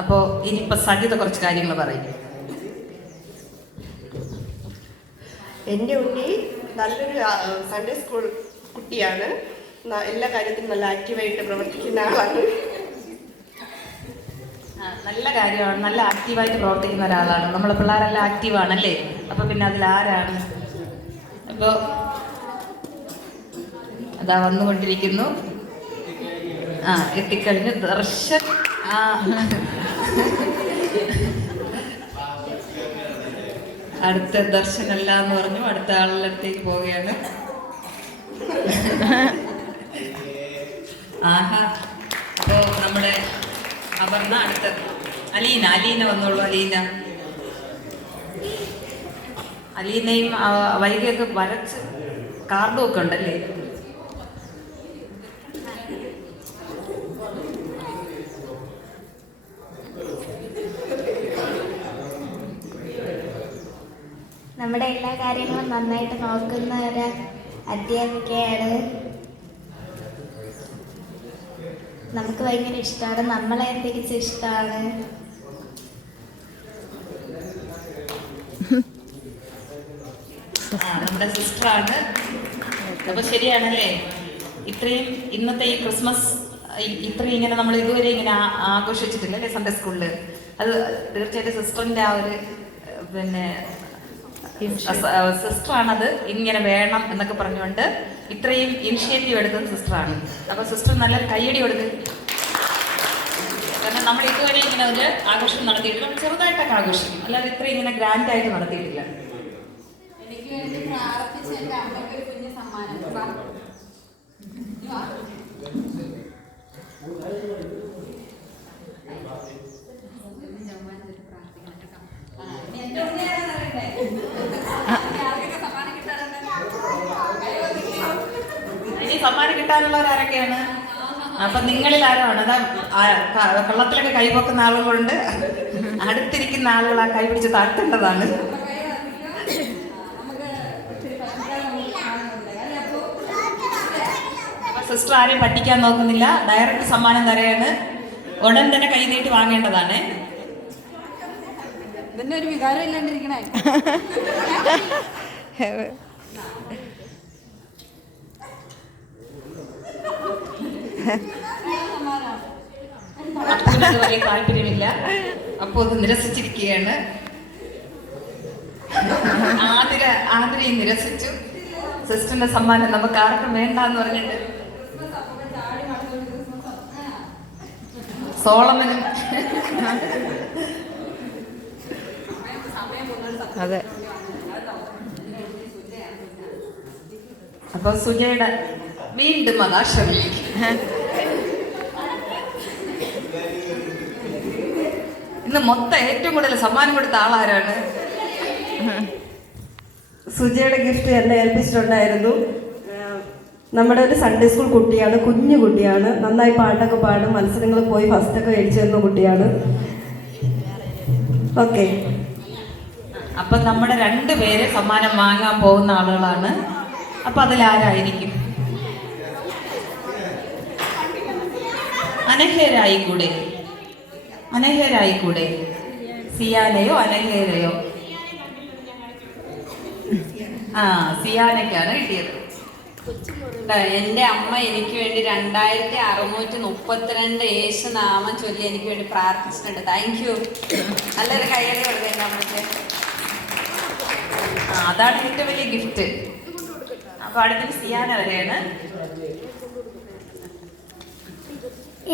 അപ്പോൾ ഇനിയിപ്പോൾ സജിത കുറച്ച് കാര്യങ്ങൾ പറയും. എൻ്റെ ഉണ്ണി നല്ലൊരു സൺഡേ സ്കൂൾ കുട്ടിയാണ്. എല്ലാ കാര്യത്തിലും നല്ല ആക്റ്റീവായിട്ട് പ്രവർത്തിക്കുന്ന ആളാണ്. നല്ല കാര്യമാണ്. നല്ല ആക്റ്റീവായിട്ട് പ്രവർത്തിക്കുന്ന ഒരാളാണ്. നമ്മളെ പിള്ളേരെല്ലാം ആക്റ്റീവാണല്ലേ. അപ്പോൾ പിന്നെ അതിലാരാണ്? അപ്പോൾ അതാ വന്നുകൊണ്ടിരിക്കുന്നു. എത്തിക്കഴിഞ്ഞു ദർശൻ. അടുത്ത ദർശനല്ല എന്ന് പറഞ്ഞു. അടുത്ത ആളുടെ അടുത്തേക്ക് പോവുകയാണ്. ആഹാ, അപ്പോൾ നമ്മുടെ അപർണ. അടുത്ത അലീന വന്നോളൂ. അലീനയും വൈകിയൊക്കെ വരച്ച് കാർഡും ഒക്കെ ഉണ്ടല്ലേ. നമ്മുടെ എല്ലാ കാര്യങ്ങളും നന്നായിട്ട് നോക്കുന്ന ഒരു അധ്യാപികയാണ്. നമുക്ക് ഭയങ്കര ഇഷ്ടമാണ്, നമ്മളെ തിരിച്ച് ഇഷ്ടമാണ്. നമ്മുടെ സിസ്റ്ററാണ്. അപ്പൊ ശരിയാണല്ലേ, ഇത്രയും ഇന്നത്തെ ഈ ക്രിസ്മസ് ഇത്രയും ഇങ്ങനെ നമ്മൾ ഇതുവരെ ഇങ്ങനെ ആഘോഷിച്ചിട്ടില്ല അല്ലേ സൺഡേ സ്കൂളിൽ. അത് തീർച്ചയായിട്ടും സിസ്റ്ററിന്റെ ആ ഒരു പിന്നെ സിസ്റ്ററാണത് ഇങ്ങനെ വേണം എന്നൊക്കെ പറഞ്ഞുകൊണ്ട് ഇത്രയും ഇനിഷ്യേറ്റീവ് എടുത്തത് സിസ്റ്ററാണ്. അപ്പൊ സിസ്റ്റർ നല്ലൊരു കയ്യടി കൊടുത്ത്. കാരണം നമ്മൾ ഇതുവരെ ഇങ്ങനെ ഒരു ആഘോഷം നടത്തിയിട്ടില്ല, നമ്മൾ ചെറുതായിട്ടൊക്കെ ആഘോഷിക്കും, അല്ലാതെ ഇത്രയും ഇങ്ങനെ ഗ്രാൻഡ് ആയിട്ട് നടത്തിയിട്ടില്ല. എനിക്ക് വേണ്ടി പ്രാർത്ഥിച്ച എൻ്റെ അമ്മയ്ക്ക് ഒരു കുഞ്ഞ് സമ്മാനം. എന്റെ ഉണ്ണിയാണെന്ന് അറിയണ്ടേ? ആർക്കൊക്കെ സമ്മാനം കിട്ടാറുണ്ട്? ഇനി സമ്മാനം കിട്ടാനുള്ളവരാരൊക്കെയാണ്? അപ്പൊ നിങ്ങളിൽ ആരാണ്? അതാ കള്ളത്തിലൊക്കെ കൈപോക്കുന്ന ആളുകളുണ്ട്, അടുത്തിരിക്കുന്ന ആളുകൾ ആ കൈ പിടിച്ച് താഴ്ത്തേണ്ടതാണ്. സിസ്റ്റർ ആരെയും പറ്റിക്കാൻ നോക്കുന്നില്ല, ഡയറക്റ്റ് സമ്മാനം തരയാണ്, ഉടൻ തന്നെ കൈ നീട്ടി വാങ്ങേണ്ടതാണ്. ഇതിന്റെ ഒരു വികാരം ഇല്ലാണ്ടിരിക്കണേ. അപ്പൂനത് വലിയ താല്പര്യമില്ല, അപ്പോ അത് നിരസിച്ചിരിക്കുകയാണ്. ആതിരയും നിരസിച്ചു. സിസ്റ്ററിന്റെ സമ്മാനം നമുക്ക് ആർക്കും വേണ്ടെന്ന് പറഞ്ഞിട്ട് സോളമനും അതെ. അപ്പൊ സുജയുടെ വീണ്ടും അതാ ഷെർലി. ഇന്ന് മൊത്തം ഏറ്റവും കൂടുതൽ സമ്മാനം കൊടുത്ത ആളാരാണ്? സുജയുടെ ഗിഫ്റ്റ് എന്നെ ഏൽപ്പിച്ചിട്ടുണ്ടായിരുന്നു. നമ്മുടെ ഒരു സൺഡേ സ്കൂൾ കുട്ടിയാണ്, കുഞ്ഞു കുട്ടിയാണ്, നന്നായി പാട്ടൊക്കെ പാടും, മത്സരങ്ങളിൽ പോയി ഫസ്റ്റൊക്കെ മേടിച്ചു തരുന്ന കുട്ടിയാണ്. ഓക്കെ, അപ്പൊ നമ്മുടെ 2 പേര് സമ്മാനം വാങ്ങാൻ പോകുന്ന ആളുകളാണ്. അപ്പൊ അതിലാരായിരിക്കും? അനഹേരായിക്കൂടെ? സിയാനയോ അനഹേരയോ? സിയാനയ്ക്കാണ് കിട്ടിയത്. എൻ്റെ അമ്മ എനിക്ക് വേണ്ടി 2632 യേശുനാമം ചൊല്ലി എനിക്ക് വേണ്ടി പ്രാർത്ഥിച്ചിട്ടുണ്ട്. Thank you. നല്ലൊരു കയ്യടി കൊടുക്കുക എൻ്റെ അമ്മയ്ക്ക്. അതാണ് ഏറ്റവും വലിയ ഗിഫ്റ്റ്. അപ്പൊ അടുത്തൊരു സിയാന വരെയാണ്.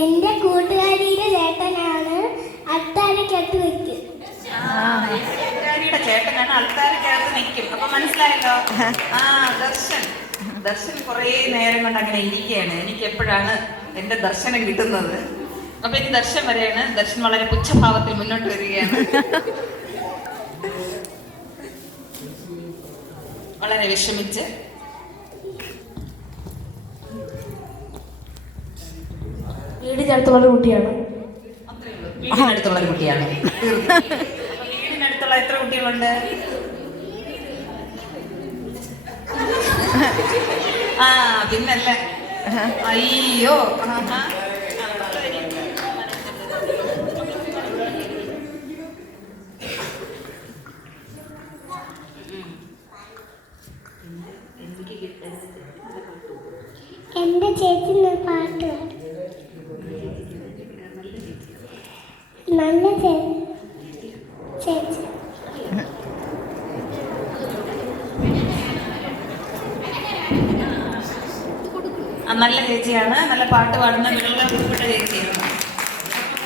എന്റെ കൂട്ടുകാരിയുടെ ചേട്ടനാണ്, അത്താഴക്കത്ത് വെക്കും. കൂട്ടുകാരിയുടെ ചേട്ടനാണ്, അൾത്താരക്കകത്ത് നിൽക്കും. അപ്പൊ മനസ്സിലായല്ലോ. ദർശൻ കുറേ നേരം കൊണ്ട് അങ്ങനെ ഇരിക്കുകയാണ്. എനിക്ക് എപ്പോഴാണ് എന്റെ ദർശനം കിട്ടുന്നത്? അപ്പൊ ഇനി ദർശൻ വരെയാണ്. ദർശൻ വളരെ പുച്ഛഭാവത്തിൽ മുന്നോട്ട് വരികയാണ്. വളരെ വിഷമിച്ച് വീടിനടുത്തുള്ള കുട്ടിയാണ്. വീടിനടുത്തുള്ള ഒരു കുട്ടിയാണ്. വീടിനടുത്തുള്ള എത്ര കുട്ടികളുണ്ട്? പിന്നല്ലേ. അയ്യോ, എന്റെ ചേച്ചി പാട്ട് നല്ല ചേച്ചി. നല്ല ചേച്ചിയാണ്, നല്ല പാട്ട് പാടുന്ന വീട്ടിലെ ഉൾപ്പെട്ട ചേച്ചിയാണ്.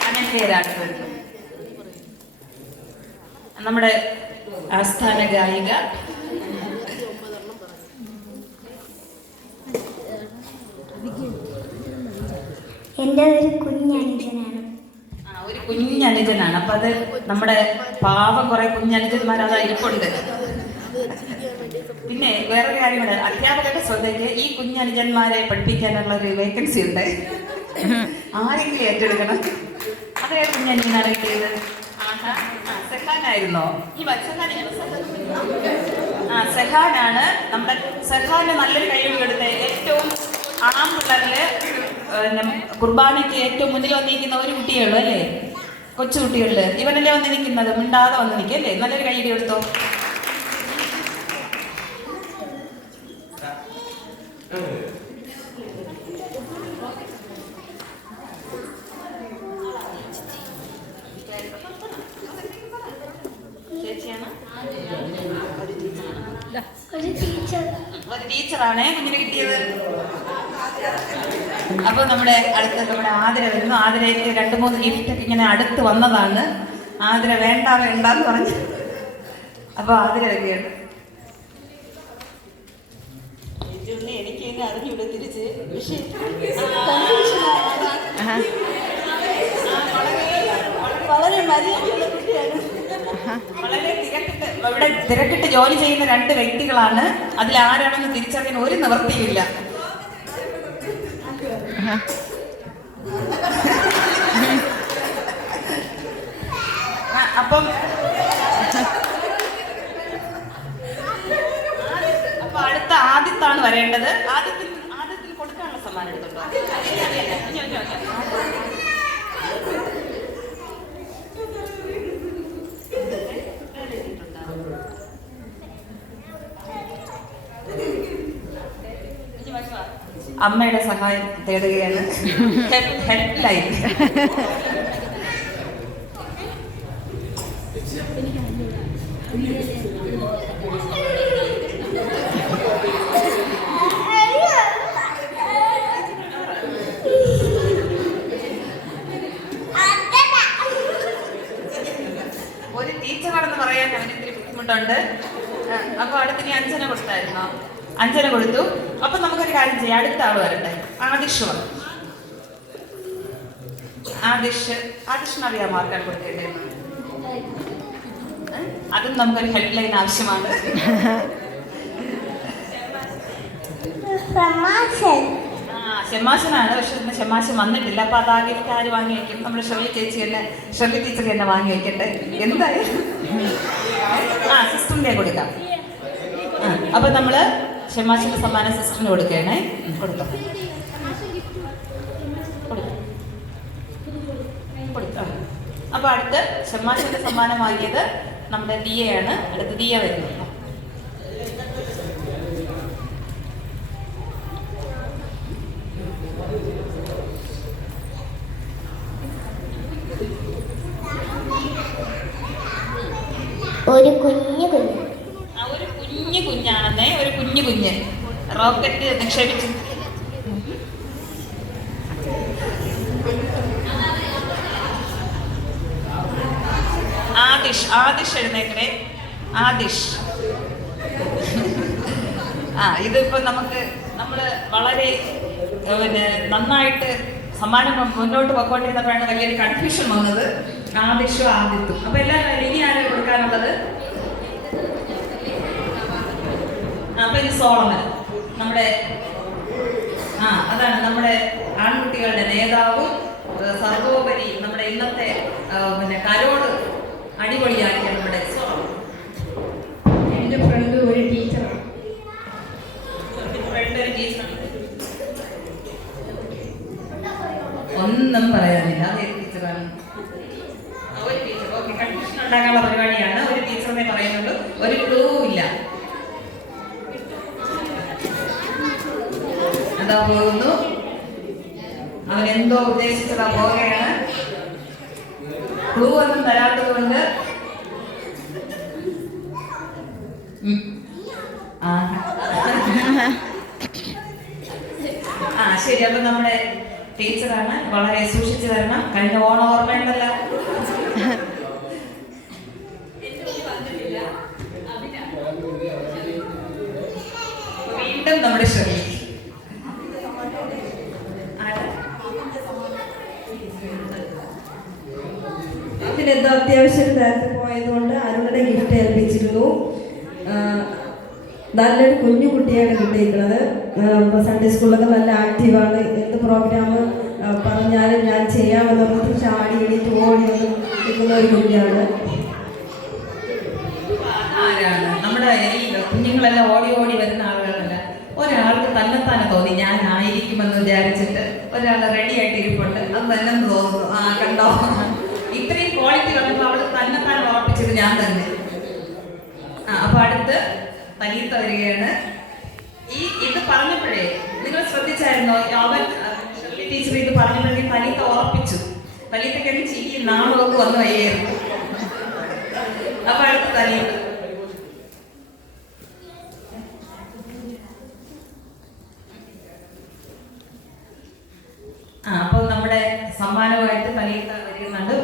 അനന്തേരാണ് നമ്മുടെ ആസ്ഥാന ഗായിക. എൻ്റെ ഒരു കുഞ്ഞനുജനാണ്. ഒരു കുഞ്ഞനുജനാണ്. അപ്പൊ അത് നമ്മുടെ പാവം കുറെ കുഞ്ഞനുജന്മാർ അതാ ഇരിപ്പുണ്ട്. പിന്നെ വേറൊരു കാര്യം കൂടെ, അധ്യാപകരുടെ ശ്രദ്ധയ്ക്ക് ഈ കുഞ്ഞനുജന്മാരെ പഠിപ്പിക്കാനുള്ള ഒരു വേക്കൻസി ഉണ്ട്. ആരെങ്കിലും ഏറ്റെടുക്കണം. അതേ കുഞ്ഞനുജനാണ് കിട്ടിയത്. സെക്കാനായിരുന്നോ? ഈ സെഹാനാണ് നമ്മുടെ സെഹാന് നല്ലൊരു കൈയ്യടി കൊടുത്ത് ഏറ്റവും ആൺപിള്ളേരില് കുർബാനയ്ക്ക് ഏറ്റവും മുന്നിൽ വന്നിരിക്കുന്ന ഒരു കുട്ടിയേ ഉള്ളൂ അല്ലേ? കൊച്ചു കുട്ടികളില് ഇവനല്ലേ വന്ന് നിൽക്കുന്നത്, മിണ്ടാതെ വന്ന് നിൽക്കും അല്ലേ? നല്ലൊരു കൈയ്യടി കൊടുത്തോ. ഒരു ടീച്ചറാണ് കുഞ്ഞിന് കിട്ടിയത്. അപ്പൊ നമ്മുടെ ആതിര വരുന്നു. ആതിരയ്ക്ക് 2-3 ഗിഫ്റ്റ് ഒക്കെ ഇങ്ങനെ അടുത്ത് വന്നതാണ്. ആതിര വേണ്ടെന്ന് പറഞ്ഞു. അപ്പൊ ആതിര വരികയാണ്. എനിക്ക് തന്നെ അറിഞ്ഞൂടെ തിരിച്ച്, പക്ഷേ വളരെ മര്യാദയുള്ള കുട്ടിയാണ്. വളരെ തിരക്കിട്ട് ജോലി ചെയ്യുന്ന 2 വ്യക്തികളാണ്. അതിലാരാണെന്ന് തിരിച്ചറിയാൻ ഒരു നിവൃത്തിയില്ല. അപ്പം അടുത്ത ആദിത്താണ് വരേണ്ടത്. ആദ്യത്തിൽ കൊടുക്കാനുള്ള സമ്മാനം എടുത്തുണ്ടോ? അമ്മയുടെ സഹായം തേടുകയാണ്. Help line. ഒരു ടീച്ചറാണെന്ന് പറയാൻ അവനിത്തിരി ബുദ്ധിമുട്ടുണ്ട്. അപ്പൊ അടുത്തിന് അഞ്ജന കൊടുത്തായിരുന്നോ? അഞ്ജന കൊടുത്തു. അപ്പൊ നമുക്കൊരു കാര്യം ചെയ്യാം, അടുത്ത ആള് വരട്ടെ. ആദിഷിന് അറിയാമോ ആർക്കാണ് കൊടുക്കേണ്ടത്? അതും നമുക്കൊരു ഹെൽപ്പ് ലൈൻ ആവശ്യമാണ്. ഷെമാശനാണ്. പക്ഷെ ഇന്ന് ഷെമാശൻ വന്നിട്ടില്ല. അപ്പൊ അതാകിലേക്ക് ആര് വാങ്ങി വയ്ക്കും? നമ്മുടെ ഷെർലി ടീച്ചർ തന്നെ വാങ്ങി വയ്ക്കട്ടെ. എന്തായാലും സിസ്റ്ററിന്റെ കൊടുക്കാം. അപ്പൊ നമ്മള് ഷെമാശന്റെ സമ്മാനം സിസ്റ്ററിന് കൊടുക്കണേ. കൊടുത്തോ. അപ്പൊ അടുത്ത് ഷെമാശന്റെ സമ്മാനം വാങ്ങിയത് നമ്മുടെ ദിയയാണ്. അടുത്ത് ദിയ വരുന്നു. ഒരു കുഞ്ഞാണെന്നേ. ഒരു കുഞ്ഞ് റോക്കറ്റ് നിക്ഷേപിച്ചു. ആദിഷ് എഴുന്നേക്കണേ. ആദിഷ്. ഇതിപ്പോ നമ്മള് വളരെ നന്നായിട്ട് സമ്മാനം മുന്നോട്ട് പോയിക്കൊണ്ടിരുന്നപ്പോഴാണ് വലിയൊരു കൺഫ്യൂഷൻ വന്നത്. ആദിഷും ആദിത്തും. അപ്പൊ എല്ലാവരും ഇനി ആരും കൊടുക്കാനുള്ളത്? അപ്പൊ ഇത് സോളമൻ. നമ്മുടെ അതാണ് നമ്മുടെ ആൺകുട്ടികളുടെ നേതാവും സർവോപരി നമ്മുടെ ഇന്നത്തെ കരോട് അടിപൊളിയാക്കിയ നമ്മുടെ സോളമൻ. എൻ്റെ ഫ്രണ്ട് ഒരു ടീച്ചറാണ്. ഒന്നും പറയാനില്ല. അതേ ടീച്ചറാണ്. ഒരു ടീച്ചർ. ഓക്കെ, കൺഫ്യൂഷൻ ഉണ്ടാക്കാനുള്ള പരിപാടിയാണ്. ഒരു ടീച്ചറിനെ പറയുന്നുള്ളൂ. ഒരു ക്ലൂ ഇല്ല. അതാ പോകുന്നു. അവനെന്തോ ഉദ്ദേശിച്ചതാ പോവുകയാണ്. ക്ലൂ ഒന്നും തരാത്തത് കൊണ്ട് ശരി. അപ്പൊ നമ്മുടെ ടീച്ചറാണ്. വളരെ സൂക്ഷിച്ചു തരണം. കഴിഞ്ഞ ഓണം ഓർമ്മയുണ്ടല്ലോ. വീണ്ടും നമ്മുടെ ഷെർലി. ഇതിനെന്തോ അത്യാവശ്യം നേരത്തെ പോയതുകൊണ്ട് അരുണിനെ ഗിഫ്റ്റ് ഏൽപ്പിച്ചിരുന്നു. നല്ലൊരു കുഞ്ഞു കുട്ടിയാണ് കിട്ടിയിരിക്കുന്നത്. സൺഡേ സ്കൂളിലൊക്കെ നല്ല ആക്റ്റീവാണ്. എന്ത് പ്രോഗ്രാം പറഞ്ഞാലും ഞാൻ ചെയ്യാമെന്നുള്ളത് ചാടി എണീറ്റ് ഓടി വന്ന് നിൽക്കുന്ന ഒരു കുഞ്ഞാണ്. നമ്മുടെ കുഞ്ഞു കുഞ്ഞുങ്ങളെല്ലാം ഓടി ഓടി വരുന്ന ആളുകളല്ല. ഒരാൾക്ക് തന്നെത്താനെ തോന്നി ഞാനായിരിക്കുമെന്ന് വിചാരിച്ചിട്ട് ഒരാൾ റെഡി ആയിട്ട് ഇരിപ്പുണ്ട്. അത് തന്നെ തോന്നുന്നു. ആ കണ്ടോ, ഇത്രയും ക്വാളിറ്റി വന്നപ്പോൾ അവൾ തന്നെത്താനെ ഉറപ്പിച്ചത് ഞാൻ തന്നെ. അപ്പൊ അടുത്ത് തനീത്ത വരികയാണ്. ഇത് പറഞ്ഞപ്പോഴേ നിങ്ങൾ ശ്രദ്ധിച്ചായിരുന്നോ? അവൻ ടീച്ചർ ഇത് പറഞ്ഞപ്പോഴേക്കും തനീത്ത ഉറപ്പിച്ചു. തനീത്തയ്ക്ക് ചിരി നാളൊക്കെ വന്നു വയ്യായിരുന്നു. അപ്പൊ അടുത്ത് തനീത്ത. അപ്പോൾ നമ്മുടെ സമ്മാനമായിട്ട് തനീത്ത വരുന്നുണ്ട്.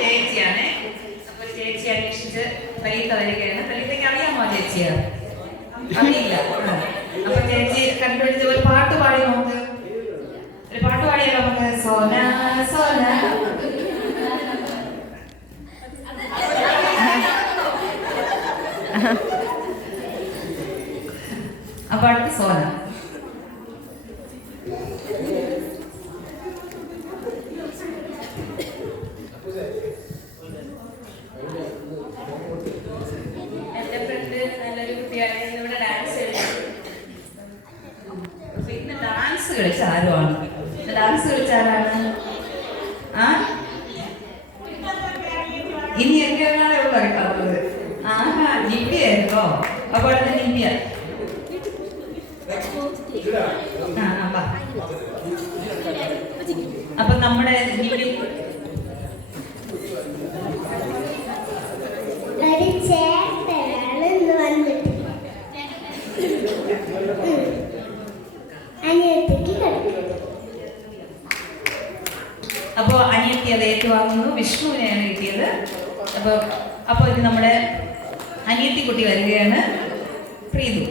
ചേച്ചിയാണ്. അപ്പൊ ചേച്ചി അന്വേഷിച്ച് തനീത്ത വരികയാണ്. തനീത്തയ്ക്ക് അറിയാമോ ചേച്ചിയാ? അറിയില്ല. അപ്പൊ ചേച്ചി കണ്ടുപിടിച്ച് ഒരു പാട്ട് പാടി നമുക്ക്. ഒരു പാട്ട് പാടിയാലോ നമുക്ക്? സോന സോന. അപ്പൊ അടുത്ത് സോന. എന്റെ ഫ്രണ്ട് നല്ലൊരു കുട്ടിയാണ്. ഇവിടെ ഡാൻസ് കളിച്ചു. ഇന്ന് ഡാൻസ് കളിച്ച ആരുമാണ്? ഡാൻസ് കളിച്ച ആരാണ്? ഇനി എങ്ങനെയാണ് ഇവിടെ കളിക്കാറുള്ളത്? ആഹാ, നിവ്യായിരുന്നോ? അപ്പൊ അടുത്ത് നിവ്യ. അപ്പൊ നമ്മുടെ അപ്പൊ അനിയത്തി അത് ഏറ്റുവാങ്ങുന്നു. വിഷ്ണുവിനെയാണ് കിട്ടിയത്. അപ്പൊ ഇത് നമ്മുടെ അനിയത്തി കുട്ടി വരികയാണ്. പ്രീതു.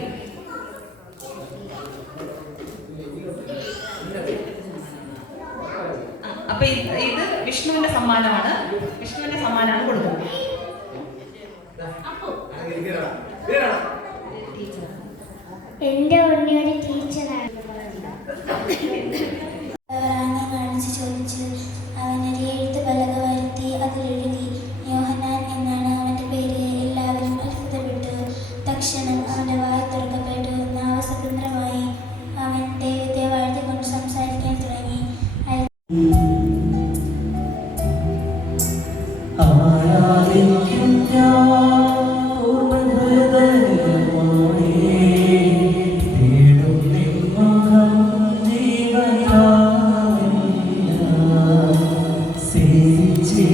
അപ്പൊ ഇത് വിഷ്ണുവിന്റെ സമ്മാനമാണ്. വിഷ്ണുവിന്റെ സമ്മാനമാണ് കൊടുക്കുന്നത്. എന്റെ ഉണ്ണിയുടെ ടീച്ചറാണ്. കാണിച്ച് ചോദിച്ച് അവനൊരു എഴുത്ത് പലക വരുത്തി അതിലെഴുതി യോഹന്നാൻ എന്നാണ് അവന്റെ പേര്. എല്ലാവരും അത്ഭുതപ്പെട്ടു. തക്ഷണം അവന്റെ വായ തുറക്കപ്പെട്ടു. നാവ് സ്വതന്ത്രമായി. അവൻ ദൈവത്തെ വാഴ്ത്തിക്കൊണ്ട് സംസാരിക്കാൻ തുടങ്ങി. ആരാധിക്കും ഞാൻ പൂർണ്ണഹൃദയമായി. തേടും നിൻ മുഖം ജീവകാലം. സേവിച്ചേ